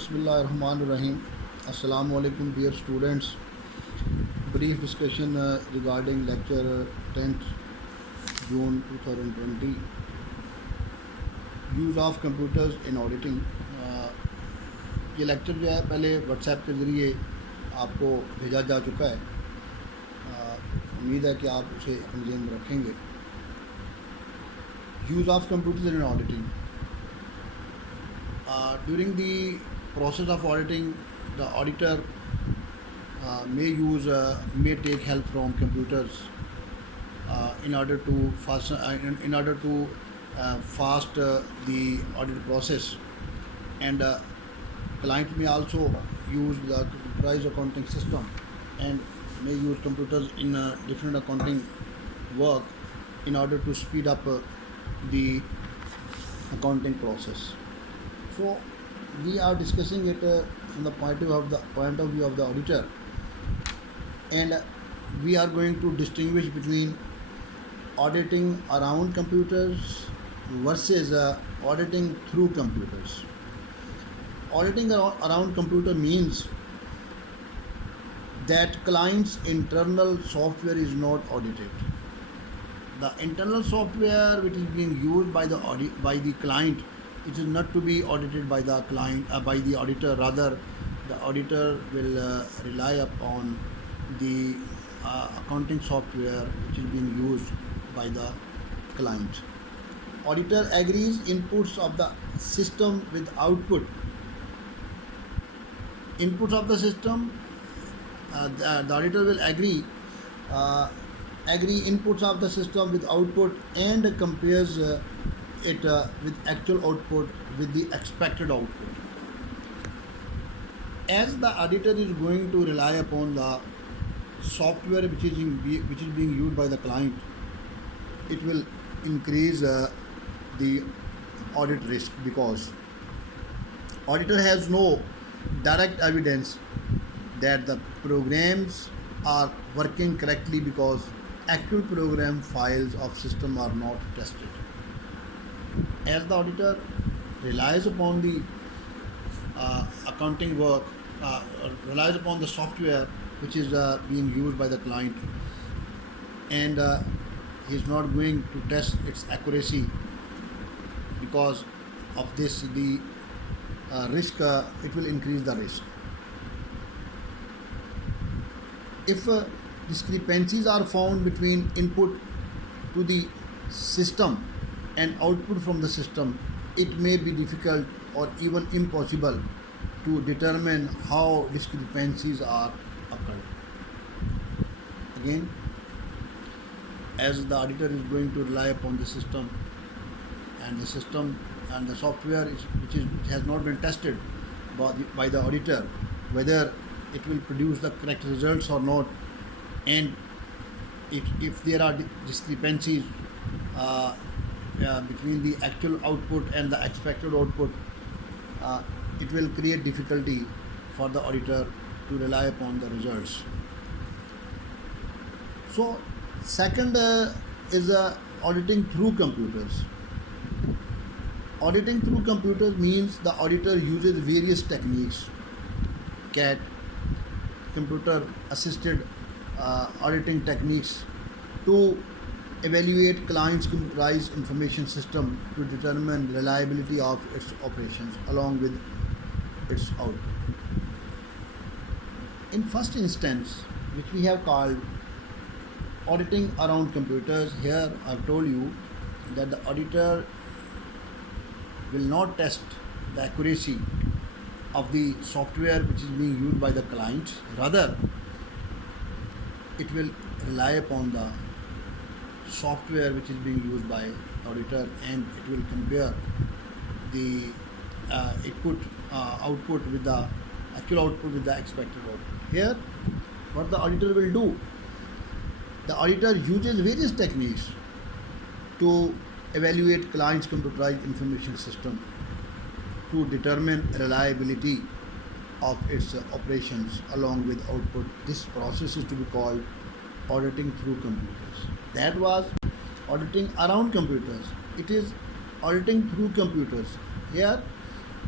Bismillahirrahmanirrahim. Assalamu alaikum, dear students. Brief discussion regarding lecture 10th June 2020. Use of computers in auditing. ये लेक्चर जो है पहले व्हाट्सएप के ज़रिए आपको भेजा जा चुका है. उम्मीद है कि आप उसे अपने ज़हन में रखेंगे. Use of computers in auditing. During the process of auditing, the auditor may take help from computers in order to fast the audit process, and client may also use the computerized accounting system and may use computers in different accounting work in order to speed up the accounting process. So we are discussing it from the point of view of the auditor, and we are going to distinguish between auditing around computers versus auditing through computers. Auditing around computer means that client's internal software is not audited. The internal software which is being used by the client, it is not to be audited by the client by the auditor. Rather, the auditor will rely upon the accounting software which is being used by the client. Auditor agrees inputs of the system with output. Inputs of the system, the auditor will agree inputs of the system with output and compares it with actual output with the expected output. As the auditor is going to rely upon the software which is being used by the client, it will increase the audit risk, because auditor has no direct evidence that the programs are working correctly, because actual program files of system are not tested. As the auditor relies upon the accounting work, relies upon the software which is being used by the client, and he is not going to test its accuracy. Because of this, the risk, it will increase the risk. If discrepancies are found between input to the system and output from the system, it may be difficult or even impossible to determine how discrepancies are occurred. Again, as the auditor is going to rely upon the system and the software which has not been tested by the auditor, whether it will produce the correct results or not, and if there are discrepancies between the actual output and the expected output, it will create difficulty for the auditor to rely upon the results. So second is auditing through computers. Auditing through computers means the auditor uses various techniques, CAT, computer assisted auditing techniques, to evaluate client's computerized information system to determine reliability of its operations along with its output. In first instance, which we have called auditing around computers, here I've told you that the auditor will not test the accuracy of the software which is being used by the client. Rather, it will rely upon the software which is being used by the auditor, and it will compare the output with the actual output with the expected output. Here, what the auditor will do, the auditor uses various techniques to evaluate client's computerized information system to determine reliability of its operations along with output. This process is to be called auditing through computers. That was auditing around computers. It is auditing through computers. Here,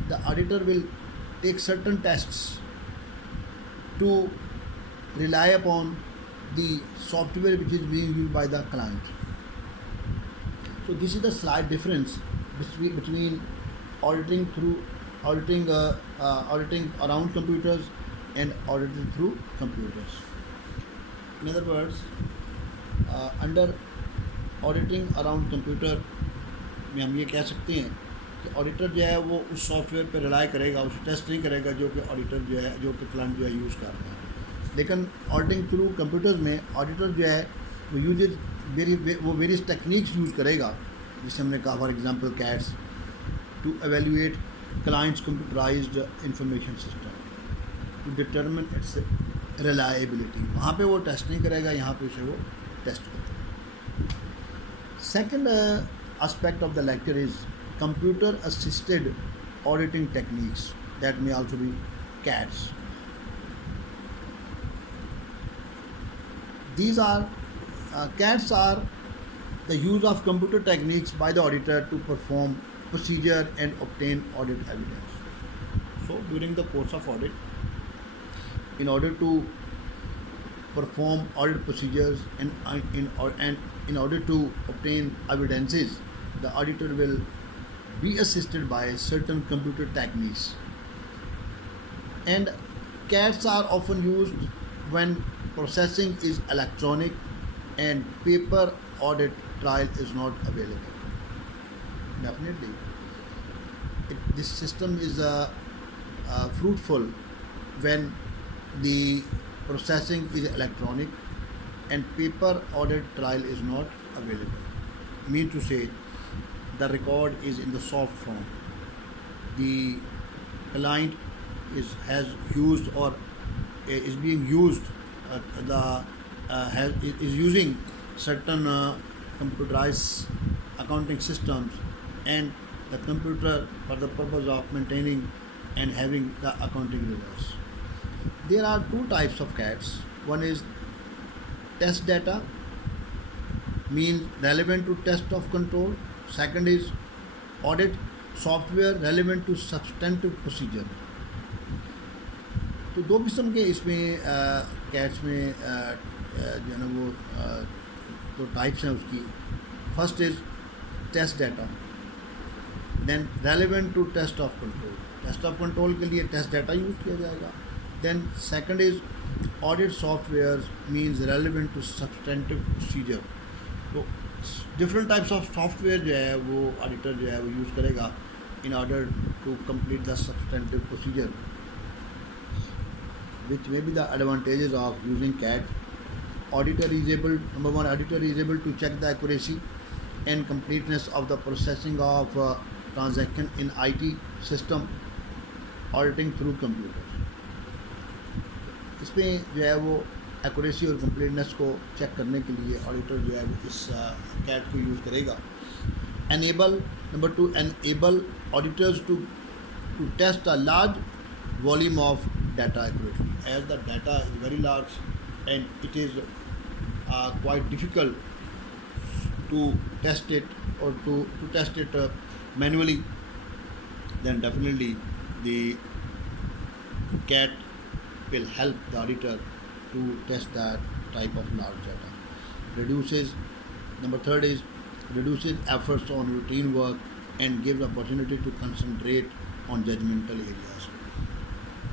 the auditor will take certain tests to rely upon the software which is being used by the client. So this is the slight difference between auditing through auditing around computers and auditing through computers. In other words, under auditing around computer में हम ये कह सकते हैं कि ऑडिटर जो है वो उस सॉफ्टवेयर पर रिलाई करेगा, उसे टेस्ट नहीं करेगा जो कि ऑडिटर जो है, जो कि क्लाइंट जो है यूज़ कर रहा है। लेकिन ऑडिटिंग थ्रू कंप्यूटर्स में ऑडिटर जो है वो वेरियस टेक्निक्स यूज़ करेगा, जिसे हमने कहा for example CAATs, to evaluate clients computerised information system to determine its reliability. वहाँ पे वो टेस्ट नहीं करेगा, यहाँ पे उसे वो टेस्ट करेगा। Second aspect of the lecture is computer assisted auditing techniques, that may also be CATs. These are CATs are the use of computer techniques by the auditor to perform procedure and obtain audit evidence. So during the course of audit, in order to perform audit procedures and in order to obtain evidences, the auditor will be assisted by certain computer techniques. And CATs are often used when processing is electronic and paper audit trail is not available. Definitely, this system is fruitful when the processing is electronic and paper audit trail is not available. Mean to say, the record is in the soft form. The client has used or is being used is using certain computerized accounting systems and the computer for the purpose of maintaining and having the accounting records. There are two types of CATs. One is test data, means relevant to test of control. Second is audit software relevant to substantive procedure. तो दो किस्म के इसमें कैट्स में जो है ना वो तो टाइप्स हैं उसकी. First is test data, then relevant to test of control. Test of control के लिए टेस्ट डाटा यूज़ किया जाएगा. Then second is audit software, means relevant to substantive procedure. तो डिफरेंट टाइप्स ऑफ सॉफ्टवेयर जो है वो ऑडिटर जो है वो यूज़ करेगा in order to complete the substantive procedure, which may be the advantages of using CAT. Auditor is able, number one, auditor is able to check the accuracy and completeness of the processing of transaction in IT system auditing through computer. इसमें जो है वो एक्यूरेसी और कंप्लीटनेस को चेक करने के लिए ऑडिटर जो है वो इस कैट को यूज़ करेगा. Enable, number two, enable auditors to test a large volume of data accurately, as the data is very large and it is quite difficult to test it or to test it manually. Then definitely the CAT will help the auditor to test that type of large data. Reduces, number third is reduces efforts on routine work and gives opportunity to concentrate on judgmental areas.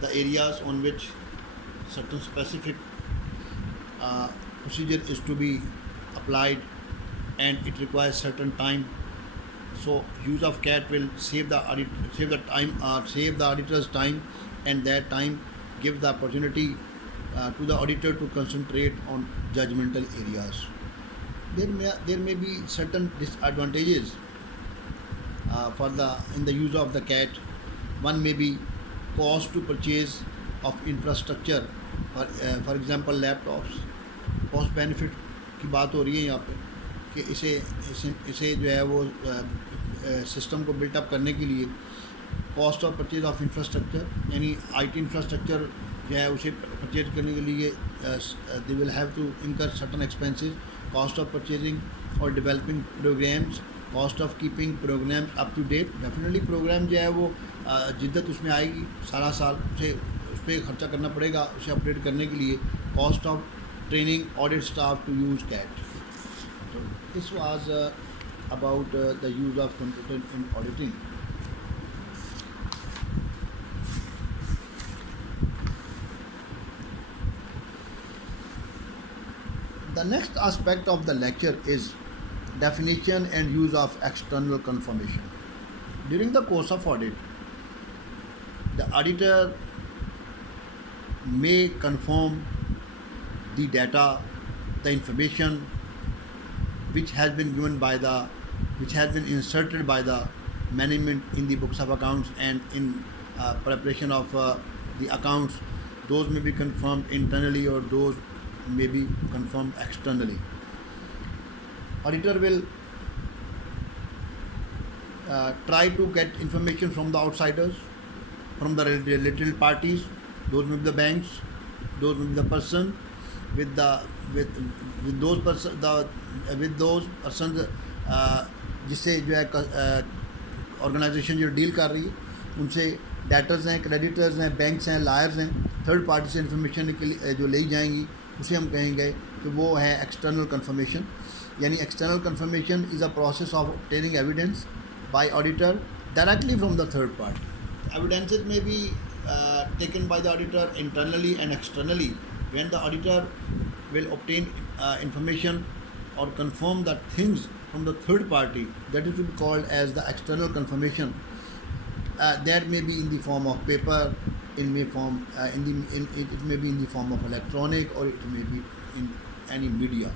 The areas on which certain specific procedure is to be applied and it requires certain time. So use of CAT will save the auditor's time, and that time give the opportunity to the auditor to concentrate on judgmental areas. There may be certain disadvantages in the use of the CAT. One may be cost to purchase of infrastructure, for example laptops. Cost benefit की बात हो रही है यहाँ पे कि इसे जो है वो सिस्टम को बिल्टअप करने के लिए cost of purchase of infrastructure, यानी आईटी इंफ्रास्ट्रक्चर जो है उसे परचेज करने के लिए they will have to incur certain expenses. Cost of purchasing और developing programs, cost of keeping programs up to date. Definitely program जो है वो जिद्दत उसमें आएगी सारा साल, उसे उस पर खर्चा करना पड़ेगा उसे अपडेट करने के लिए. Cost of training audit staff to use CAAT. So this was about the use of computer in auditing. The next aspect of the lecture is definition and use of external confirmation. During the course of audit, the auditor may confirm the data, the information which has been inserted by the management in the books of accounts and in preparation of the accounts. Those may be confirmed internally or those may be confirmed externally. Auditor will try to get information from the outsiders, from the related parties. Those may be the banks, those may be the person with those persons जिससे जो है ऑर्गेनाइजेशन जो डील कर रही है उनसे डेटर्स हैं, क्रेडिटर्स हैं, बैंक्स हैं, लायर्स हैं, थर्ड पार्टी से इंफॉर्मेशन के लिए जो ली जाएंगी उसे हम कहेंगे कि वो है एक्सटर्नल कंफर्मेशन. यानी external confirmation is a process of obtaining evidence by auditor directly from the third party. Evidences may be taken by the auditor internally and externally. When the auditor will obtain information or confirm the things from the third party, that is to be called as the external confirmation. That may be in the form of paper, it may be in the form of electronic, or it may be in any media.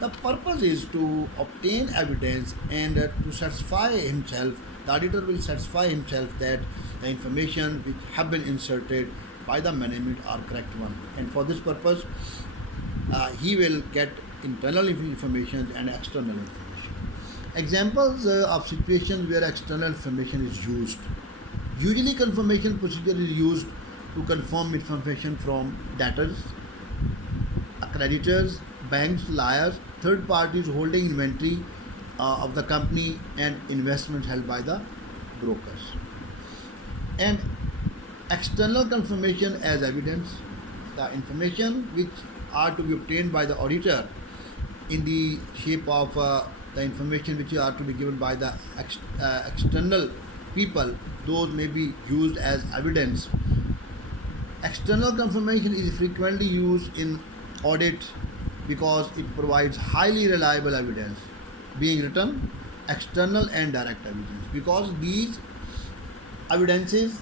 The purpose is to obtain evidence and to satisfy himself. The auditor will satisfy himself that the information which have been inserted by the management are correct one, and for this purpose he will get internal information and external information. Examples of situations where external information is used. Usually confirmation procedure is used to confirm information from debtors, creditors, banks, liars, third parties holding inventory of the company and investments held by the brokers. And external confirmation as evidence, the information which are to be obtained by the auditor in the shape of the information which are to be given by the external people, those may be used as evidence. External confirmation is frequently used in audit because it provides highly reliable evidence, being written, external and direct evidence, because these evidences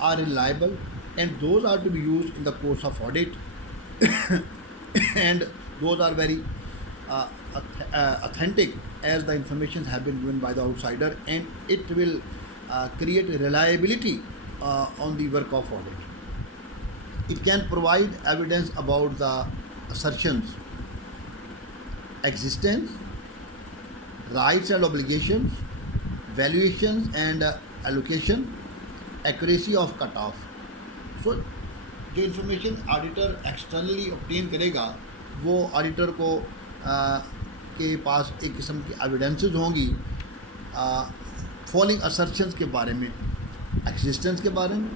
are reliable and those are to be used in the course of audit and those are very authentic as the information have been given by the outsider, and it will create reliability on the work of audit. It can provide evidence about the assertions, existence, rights and obligations, valuations and allocation, accuracy of cutoff. So जो information auditor externally obtain करेगा वो ऑडिटर को के पास एक किस्म की एविडेंसेस होंगी following assertions के बारे में, एक्जिस्टेंस के बारे में,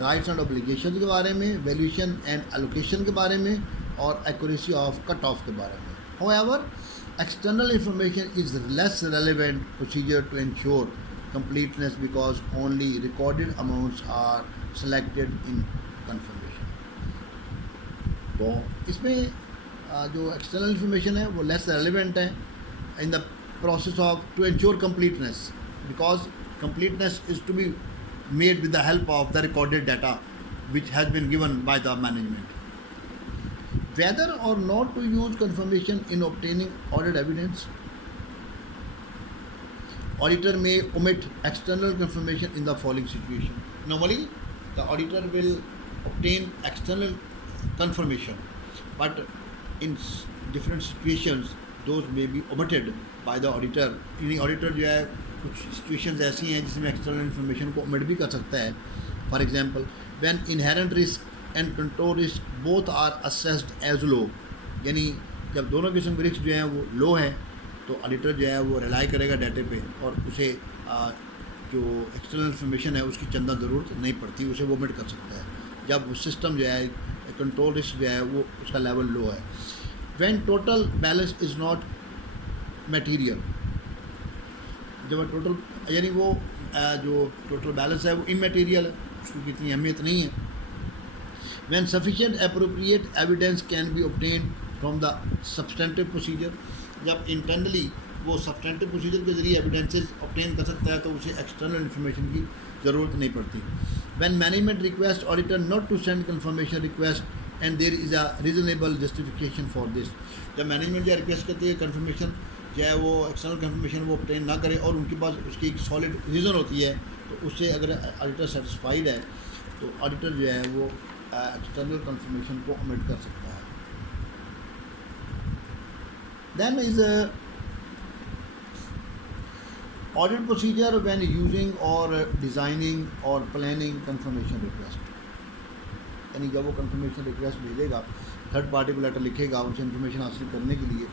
राइट्स एंड ऑब्लिगेशंस के बारे में, वैल्यूएशन एंड एलोकेशन के बारे में और एक्यूरेसी ऑफ कट ऑफ के बारे में. However external information is less relevant procedure to ensure completeness because only recorded amounts are selected in confirmation. तो इसमें जो एक्सटर्नल इंफॉर्मेशन है वो लेस रेलिवेंट है in the process of to ensure completeness, because completeness is to be made with the help of the recorded data which has been given by the management. Whether or not to use confirmation in obtaining audit evidence. Auditor may omit external confirmation in the following situation. Normally, the auditor will obtain external confirmation, but in different situations, those may be omitted by the auditor. यानी auditor जो है कुछ situations ऐसी हैं जिसमें external information को omit भी कर सकता है. For example, when inherent risk and control risk both are assessed as low, यानी जब दोनों किस्म के रिस्क जो हैं वो लो हैं तो ऑडिटर जो है वो रिलाई करेगा डाटे पे और उसे जो एक्सटर्नल इन्फॉर्मेशन है उसकी चंदा ज़रूरत नहीं पड़ती, उसे वो ओमिट कर सकता है जब वो सिस्टम जो है कंट्रोल रिस्क जो है वो उसका लेवल लो है। When total balance is not material, जब टोटल यानी वो जो टोटल बैलेंस है वो इमटेरियल है, उसकी इतनी अहमियत नहीं है। When sufficient appropriate evidence can be obtained from the substantive procedure, जब इंटरनली वो सब्सटेंटिव प्रोसीजर के ज़रिए एविडेंसेस ऑब्टेन कर सकता है तो उसे एक्सटर्नल इन्फॉर्मेशन की ज़रूरत नहीं पड़ती। When management request auditor not to send confirmation request and there is a reasonable justification for this, जब मैनेजमेंट जो रिक्वेस्ट करती है कन्फर्मेशन जो है वो एक्सटर्नल कन्फर्मेशन वो ऑब्टेन ना करे और उनके पास उसकी एक सॉलिड रीज़न होती है, तो उससे अगर ऑडिटर सेटिस्फाइड है तो ऑडिटर जो है वो एक्सटर्नल कन्फर्मेशन को ओमिट कर सकता है। Then is audit procedure when using और डिज़ाइनिंग और प्लानिंग कन्फर्मेशन रिक्वेस्ट, यानी जब वो कन्फर्मेशन रिक्वेस्ट भेजेगा, थर्ड पार्टी को लेटर लिखेगा उनसे इन्फॉर्मेशन हासिल करने के लिए,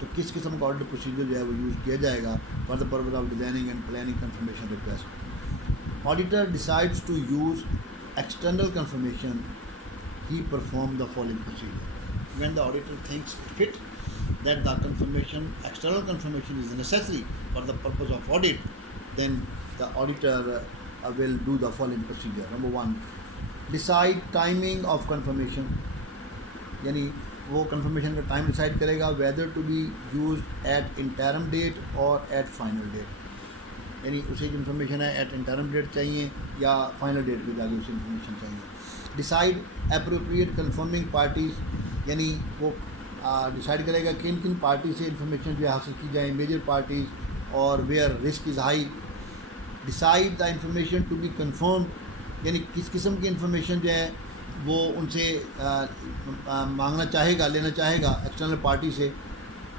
तो किस किस्म का ऑडिट प्रोसीजर जो है वो यूज़ किया जाएगा for the purpose of designing and planning confirmation request. Auditor decides to use external confirmation, he perform the following procedure. When the auditor thinks fit that the confirmation, external confirmation is necessary for the purpose of audit, then the auditor will do the following procedure. Number one, decide timing of confirmation, यानी वो confirmation का time decide करेगा whether to be used at interim date or at final date, यानी उसे जो इन्फॉर्मेशन है eight interim date चाहिए या फाइनल डेट पे जाके उसे इन्फॉर्मेशन चाहिए। डिसाइड एप्रोप्रिएट कंफर्मिंग पार्टीज़, यानी वो डिसाइड करेगा किन किन पार्टी से इन्फॉर्मेशन जो है हासिल की जाए, मेजर पार्टीज़ और where risk is high. Decide the information to be confirm, यानी किस किस्म की इन्फॉर्मेशन जो है वो उनसे मांगना चाहेगा, लेना चाहेगा एक्सटर्नल पार्टी से,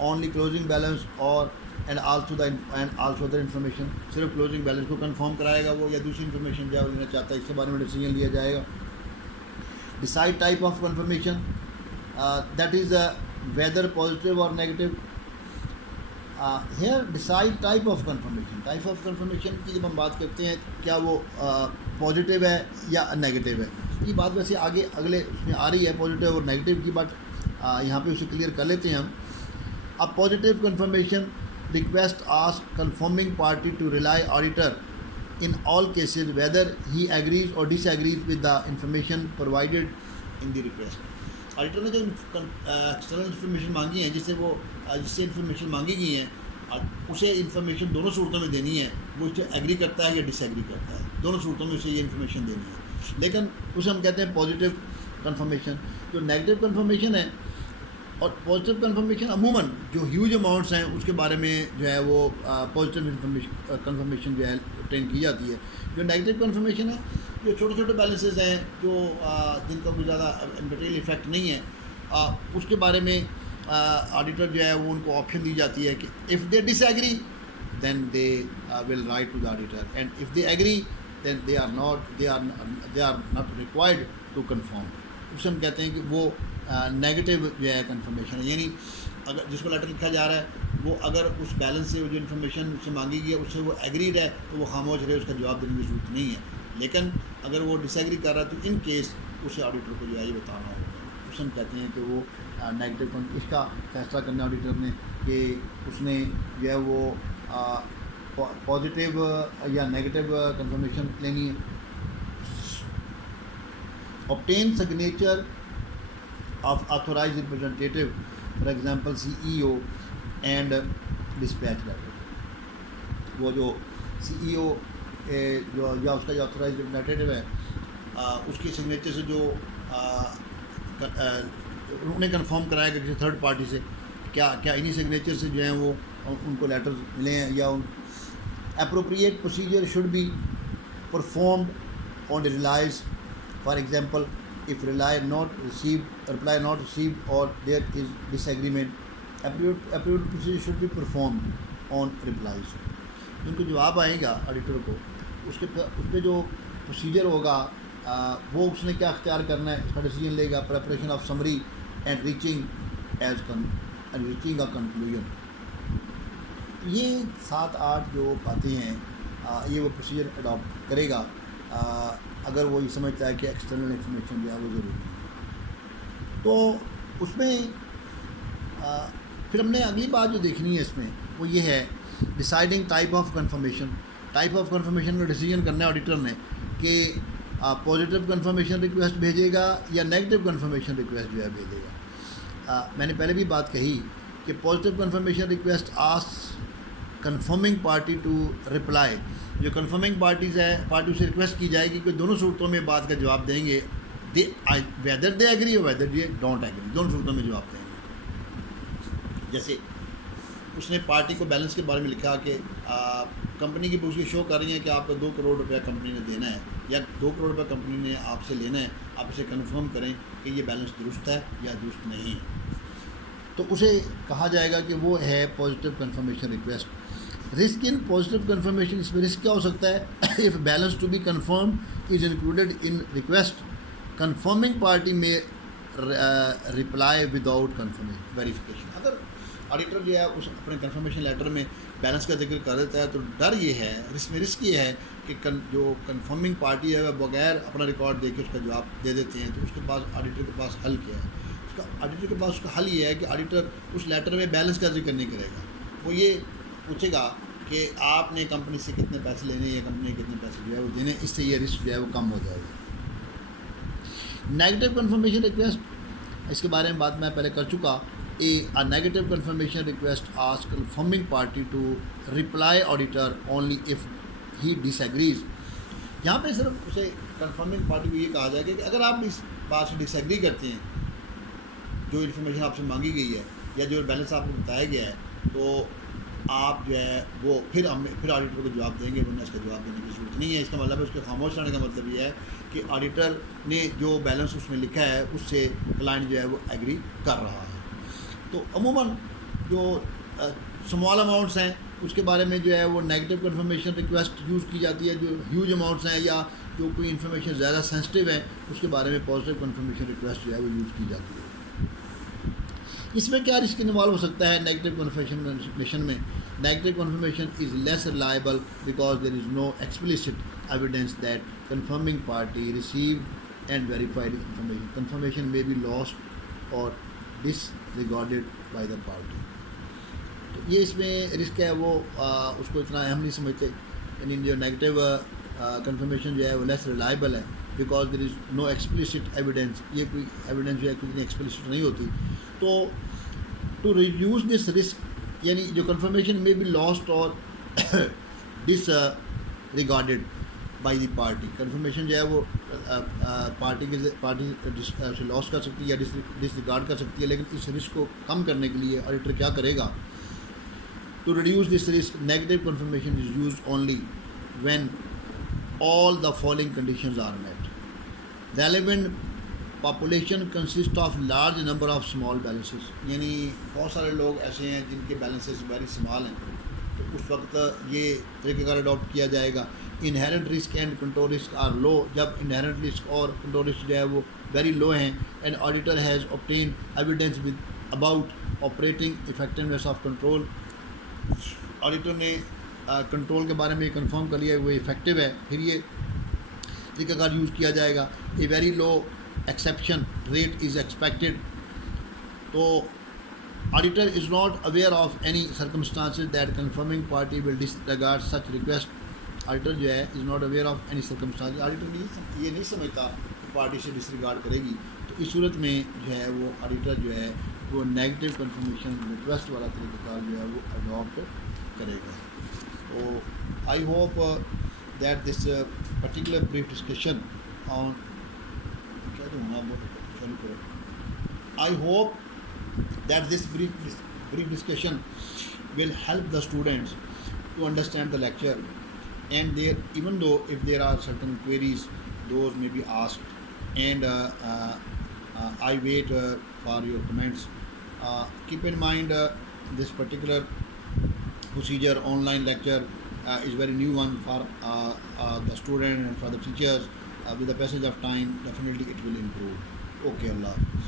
ओनली क्लोजिंग बैलेंस और एंड आल्सो अदर इन्फॉर्मेशन, सिर्फ क्लोजिंग बैलेंस को कंफर्म कराएगा वो या दूसरी इन्फॉर्मेशन जो है वो लेना चाहता है, इसके बारे में डिसीजन लिया जाएगा। Decide type of confirmation, that is whether positive और negative. Here decide type of confirmation, type of confirmation की जब हम बात करते हैं क्या वो पॉजिटिव है या नेगेटिव है, ये बात वैसे आगे अगले उसमें आ रही है पॉजिटिव और नेगेटिव की, बट यहाँ पे उसे क्लियर कर लेते हैं हम। अब positive confirmation request ask confirming party to rely auditor in all cases whether he agrees or disagrees with the information provided in the request। Auditor ने जो एक्सटर्नल इन्फॉर्मेशन मांगी है जिससे इन्फॉर्मेशन मांगी गई है उसे इन्फॉर्मेशन दोनों सूरतों में देनी है, वो इसे एग्री करता है या डिसएग्री करता है, दोनों सूरतों में उसे ये इन्फॉर्मेशन देनी है, लेकिन उसे हम कहते हैं पॉजिटिव कंफर्मेशन। जो नेगेटिव कंफर्मेशन है और पॉजिटिव कंफर्मेशन अमूमन जो ह्यूज अमाउंट्स हैं उसके बारे में जो है वो पॉजिटिव कंफर्मेशन जो है ऑब्टेन की जाती है। जो नेगेटिव कंफर्मेशन है जो छोटे छोटे बैलेंसेस हैं जो जिनका कोई ज़्यादा मटेरियल इफेक्ट नहीं है, उसके बारे में ऑडिटर जो है वो उनको ऑप्शन दी जाती है कि if they disagree then they will write to the auditor and if they agree then they are not required to confirm. उसे हम कहते हैं कि वो नेगेटिव जो है कंफर्मेशन है, यानी अगर जिसको लेटर लिखा जा रहा है वो अगर उस बैलेंस से जो इन्फॉर्मेशन उससे मांगी गई है उससे वो एग्रीड है तो वो खामोश रहे, उसका जवाब देने की ज़रूरत नहीं है। लेकिन अगर वो डिसएग्री कर रहा है तो इन केस उसे ऑडिटर को जो है ये बताना होगा। उसे हम कहते हैं कि वो नेगेटिव, इसका फैसला करना ऑडिटर ने कि उसने जो है वो पॉजिटिव या नेगेटिव कंफर्मेशन लेनी है। Obtain signature of authorized representative, for example CEO and dispatch letter, वो जो CEO जो या उसका जो ऑथोराइज रिप्रेजेंटेटिव है उसकी सिग्नेचर से जो उन्हें कंफर्म कराया गया किसी थर्ड पार्टी से, क्या क्या इन्हीं सिग्नेचर से जो हैं वो उनको लेटर्स मिले हैं या उन appropriate procedure should be performed on the replies. For example, if reply not received or there is disagreement, appropriate procedure should be performed on replies. उनको जवाब आएगा ऑडिटर को उस पर जो प्रोसीजर होगा वो उसने क्या अख्तियार करना है उसका डिसीजन लेगा। Preparation of summary and reaching a conclusion. ये 7-8 जो बातें हैं ये वो प्रोसीजर अडॉप्ट करेगा अगर वो ये समझता है कि एक्सटर्नल इंफॉर्मेशन जो है वो ज़रूरी है। तो उसमें फिर हमने अगली बात जो देखनी है इसमें वो ये है deciding type of confirmation. Type of confirmation का डिसीजन करना है ऑडिटर ने कि पॉजिटिव कंफर्मेशन रिक्वेस्ट भेजेगा या नेगेटिव कंफर्मेशन रिक्वेस्ट जो है भेजेगा। मैंने पहले भी बात कही कि positive confirmation request ask confirming party to reply. जो कंफर्मिंग पार्टीज़ है पार्टी से रिक्वेस्ट की जाएगी कि दोनों सूरतों में बात का जवाब देंगे, दे वेदर दे एग्री और वेदर दे डोंट एग्री, दोनों सूरतों में जवाब देंगे। जैसे उसने पार्टी को बैलेंस के बारे में लिखा कि कंपनी की बुक्स शो कर रही हैं कि आपको 2 करोड़ रुपया कंपनी ने देना है या 2 करोड़ रुपया कंपनी ने आपसे लेना है, आप इसे कंफर्म करें कि ये बैलेंस दुरुस्त है या दुरुस्त नहीं है। तो उसे कहा जाएगा कि वो है positive confirmation request. Risk in positive confirmation, इसमें रिस्क क्या हो सकता है? If balance to be confirm is included in request, confirming party may reply without confirmation verification. अगर ऑडिटर जो है उस अपने कंफर्मेशन लेटर में बैलेंस का जिक्र कर देता है तो डर ये है, रिस्क ये है कि जो कंफर्मिंग पार्टी है वह बगैर अपना रिकॉर्ड दे के उसका जवाब दे देते हैं। तो उसके पास ऑडिटर के पास हल क्या है? ऑडिटर के पास उसका हल ये है कि ऑडिटर उस लेटर में बैलेंस का जिक्र नहीं करेगा। वो ये पूछेगा कि आपने कंपनी से कितने पैसे लेने या कंपनी कितने पैसे जो है वो देने, इससे ये रिस्क जो है वो कम हो जाएगा। नेगेटिव कंफर्मेशन रिक्वेस्ट, इसके बारे में बात मैं पहले कर चुका। a negative confirmation request asks confirming party to reply auditor only if he disagrees। यहाँ पे सिर्फ उसे कंफर्मिंग पार्टी को ये कहा जाएगा कि अगर आप इस बात से डिसएग्री करते हैं, जो इन्फॉर्मेशन आपसे मांगी गई है या जो बैलेंस आपको बताया गया है, तो आप जो है वो फिर ऑडिटर को जवाब देंगे, वरना इसका जवाब देने की ज़रूरत नहीं है। इसका मतलब है उसके खामोश रहने का मतलब ये है कि ऑडिटर ने जो बैलेंस उसमें लिखा है उससे क्लाइंट जो है वो एग्री कर रहा है। तो अमूमन जो स्मॉल अमाउंट्स हैं उसके बारे में जो है वो नेगेटिव कंफर्मेशन रिक्वेस्ट यूज़ की जाती है। जो ह्यूज अमाउंट्स हैं या जो कोई इन्फॉर्मेशन ज़्यादा सेंसिटिव है उसके बारे में पॉजिटिव कंफर्मेशन रिक्वेस्ट जो है वो यूज़ की जाती है। इसमें क्या रिस्क इन्वॉल्व हो सकता है नेगेटिव कंफर्मेशन में? Negative confirmation is less reliable because there is no explicit evidence that confirming party received and verified information. Confirmation may be lost और डिसरिगार्डेड बाय द पार्टी। तो ये इसमें रिस्क है वो उसको इतना अहम नहीं समझते। यानी जो नेगेटिव कंफर्मेशन जो है वो लेस रिलायबल है because there is no explicit evidence. ये कोई एविडेंस जो है कोई एक्सप्लिसिट नहीं होती। तो टू रिड्यूस दिस रिस्क, यानी जो कंफर्मेशन में बी लॉस्ट और disregarded by the party. Confirmation जो है वो पार्टी से लॉस कर सकती है या डिसरिगार्ड कर सकती है, लेकिन इस रिस्क को कम करने के लिए ऑडिटर क्या करेगा? To reduce this risk, negative confirmation is used only when all the following conditions are met. Relevant population consists of large number of small balances। यानी बहुत सारे लोग ऐसे हैं जिनके बैलेंसेस वेरी स्मॉल हैं, तो उस वक्त ये तरीक़ेकार अडॉप्ट किया जाएगा। Inherent risk and control risk are low, जब इनहेरेंट रिस्क और कंट्रोल रिस्क जो है वो वेरी लो हैं। And auditor has obtain evidence with about operating effectiveness of control. Auditor ने कंट्रोल के बारे में कंफर्म कर लिया वो इफ़ेक्टिव है, फिर ये तरीक़ाकार यूज़ किया जाएगा। A very low exception rate is expected. तो auditor is not aware of any circumstances that confirming party will disregard such request. Auditor जो है is not aware of any circumstances, auditor ये नहीं समझता कि पार्टी से डिसरिगार्ड करेगी। तो इस सूरत में जो है वो ऑडिटर जो है वो नेगेटिव कंफर्मेशन रिक्वेस्ट वाला तरीक़ाकार जो है वो अडॉप्ट करेगा। So I hope that this particular brief discussion on I hope that this brief discussion will help the students to understand the lecture, and there, even though if there are certain queries, those may be asked, and I wait for your comments. Keep in mind this particular procedure online lecture is very new one for the student and for the teachers. With the passage of time, definitely it will improve. Okay, Allah Hafiz.